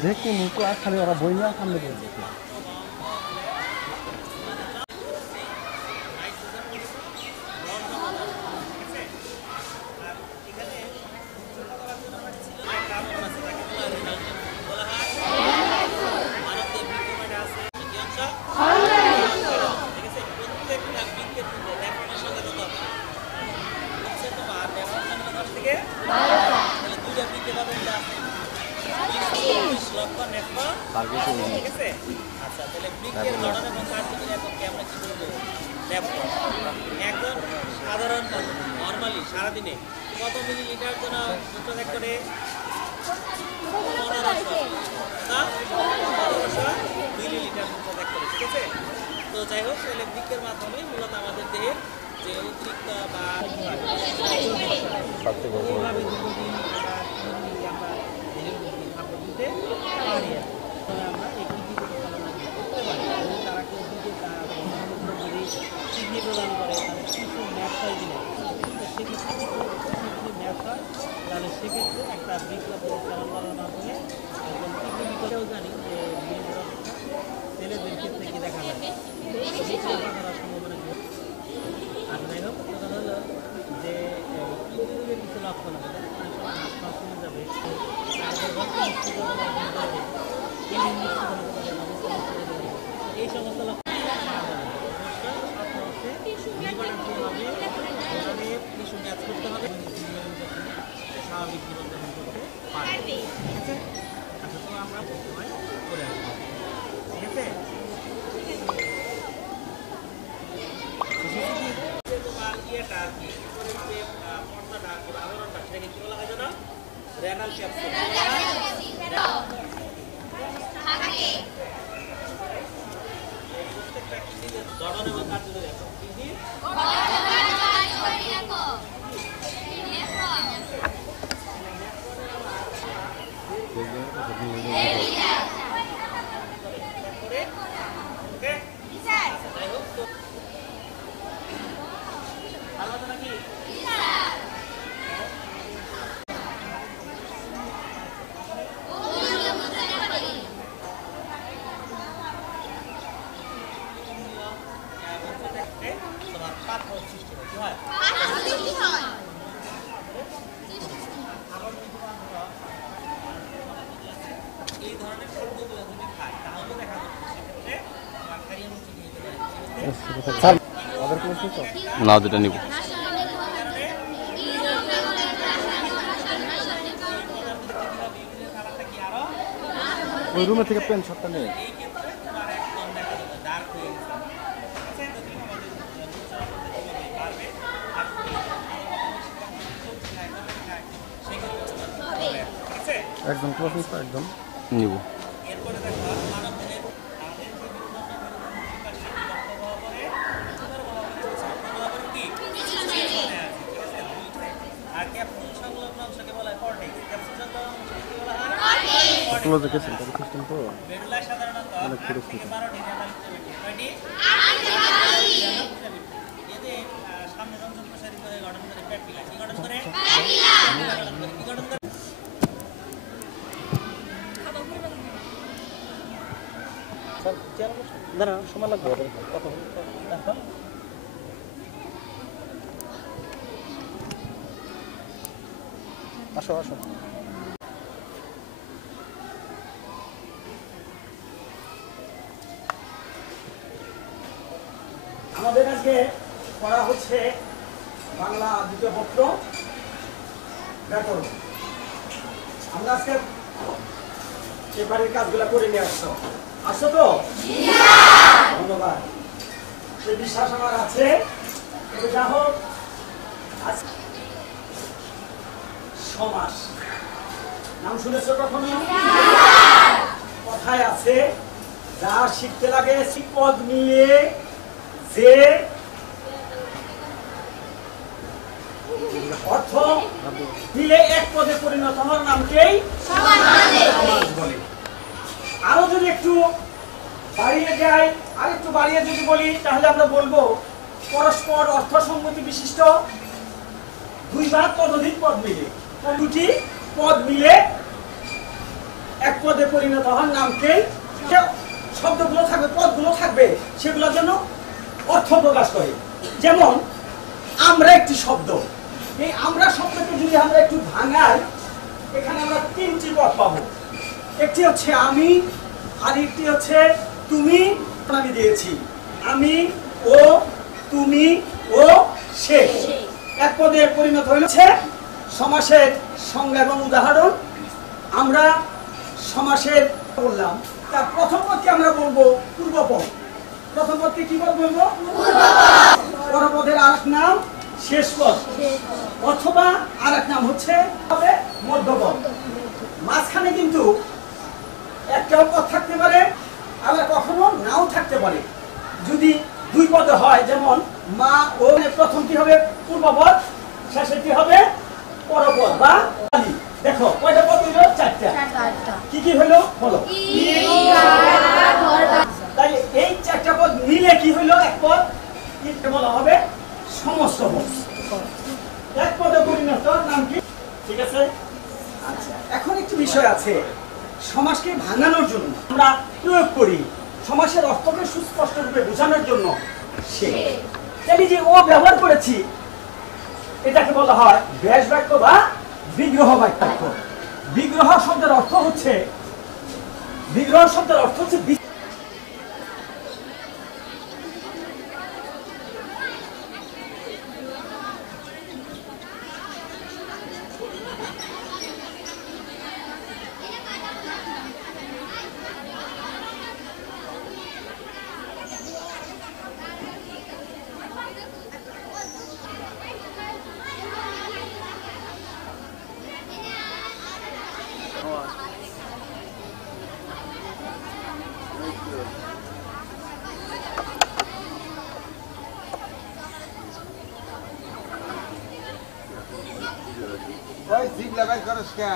제끼 묻고 아카리오가 보이냐 하면 되지. সাধারণ নরমালি সারাদিনে কত মিলিলিটার জন্য দুটো এক করে 1500 মিলিলিটার দুটো এক করে, ঠিক আছে? তো যাই হোক, ইলেকট্রিকের মাধ্যমে মূলত আমাদের দেহের যে অতিরিক্ত বা এইভাবে দীর্ঘদিন আমরা দিতে পারি। আমরা এই কৃষি পরিচালনা করতে পারি। তারা কেউ দিতে কিডনি প্রদান করে, তাদের কিছু ম্যাচ হয় কিনা, সেক্ষেত্রে যদি ম্যাচ হয় তাহলে সেক্ষেত্রে একটা বিকল্প পরিচালন করার মাধ্যমে একজন কিডনি বিকল্পেও জানি যে মেয়েদের অবস্থা ছেলেদের ক্ষেত্রে কি দেখা যায়, করার সম্ভাবনা। আর যাই হোক, কথা হলো যে কিডনি রোগের কিছু লক্ষণ হবে, হাত পা কমে যাবে, এই সমস্ত লক্ষণ করতে হবে, স্বাভাবিক জীবনযাপন করতে পারে, ঠিক আছে? আচ্ছা, তো আমরা সময় করে আসবো, ঠিক আছে? তোমার ইয়েটা আর কি পর্দাটা আর কি আবরণটা, সেটাকে কি বলা হয় যেন? Renal capsule. প্রত্যেকটা কিডনির গঠন এবং কার্যকরী একক কিডনির না, দুটা নিব। ওই রুমে থেকে পেন শটটা নেই। একদম ক্লোজ একদম নিব। ক্লোজে গেছেন তাহলে সিস্টেম তো অনেক পরিস্থিতি। দাঁড়া, সময় লাগবে কত? আসো আসো। আমাদের আজকে পড়া হচ্ছে বাংলা দ্বিতীয় পত্র ব্যাকরণ। আমরা আজকে এই বাড়ির কাজগুলো করে নিয়ে আসছো তো? ধন্যবাদ, সেই বিশ্বাস আমার আছে। যা হোক, সমাস নাম শুনেছো কখনো? কথায় আছে, যা শিখতে লাগে পদ নিয়ে যে অর্থ দিলে এক পদে পরিণত হওয়ার নামকেই সমাস বলে। আরো যদি একটু বাড়িয়ে যাই, আর একটু বাড়িয়ে যদি বলি, তাহলে আমরা বলবো পরস্পর অর্থ সম্মতি বিশিষ্ট দুই বা ততোধিক পদ মিলে, দুটি পদ মিলে এক পদে পরিণত হওয়ার নামকেই, শব্দগুলো থাকবে, পদগুলো থাকবে, সেগুলোর জন্য অর্থ প্রকাশ করে। যেমন আমরা একটি শব্দ, এই আমরা শব্দকে যদি আমরা একটু ভাঙাই, এখানে আমরা তিনটি পদ পাবো। একটি হচ্ছে আমি, আর একটি হচ্ছে তুমি। আমি দিয়েছি আমি, ও, তুমি, ও, সে। এক পদে পরিণত হয়েছে। সমাসের সংজ্ঞা এবং উদাহরণ আমরা সমাসের বললাম। তার প্রথম পদকে আমরা বলবো পূর্বপদ। প্রথম পদকে কি পদ বলবো? পরপদের আরেক নাম শেষ পদ, অথবা আরেক নাম হচ্ছে মধ্যপদ। মাঝখানে কিন্তু একটা পদ থাকতে পারে, আবার কখনো নাও থাকতে পারে। যদি দুই পদে হয়, যেমন মা ও, প্রথম কি হবে? পূর্বপদ, শেষে কি হবে? পরপদ বা আলি। দেখো কয়টা পদ হইল? চারটা। কি কি হইল? বলো। তাই এই চারটা পদ মিলে কি হইল? এক পদ। কি বলা হবে? সমস্ত পদ। এক পদে পরিণত নাম কি? ঠিক আছে। আচ্ছা, এখন একটু বিষয় আছে। সমাসকে ভাঙানোর জন্য আমরা প্রয়োগ করি, সমাসের অর্থকে সুস্পষ্ট রূপে বোঝানোর জন্য সে। তাই যে ও ব্যবহার করেছি, এটাকে বলা হয় ব্যাস বাক্য বা বিগ্রহ বাক্য। বিগ্রহ শব্দের অর্থ হচ্ছে, বিগ্রহ শব্দের অর্থ হচ্ছে জিপ লাগাই করস কে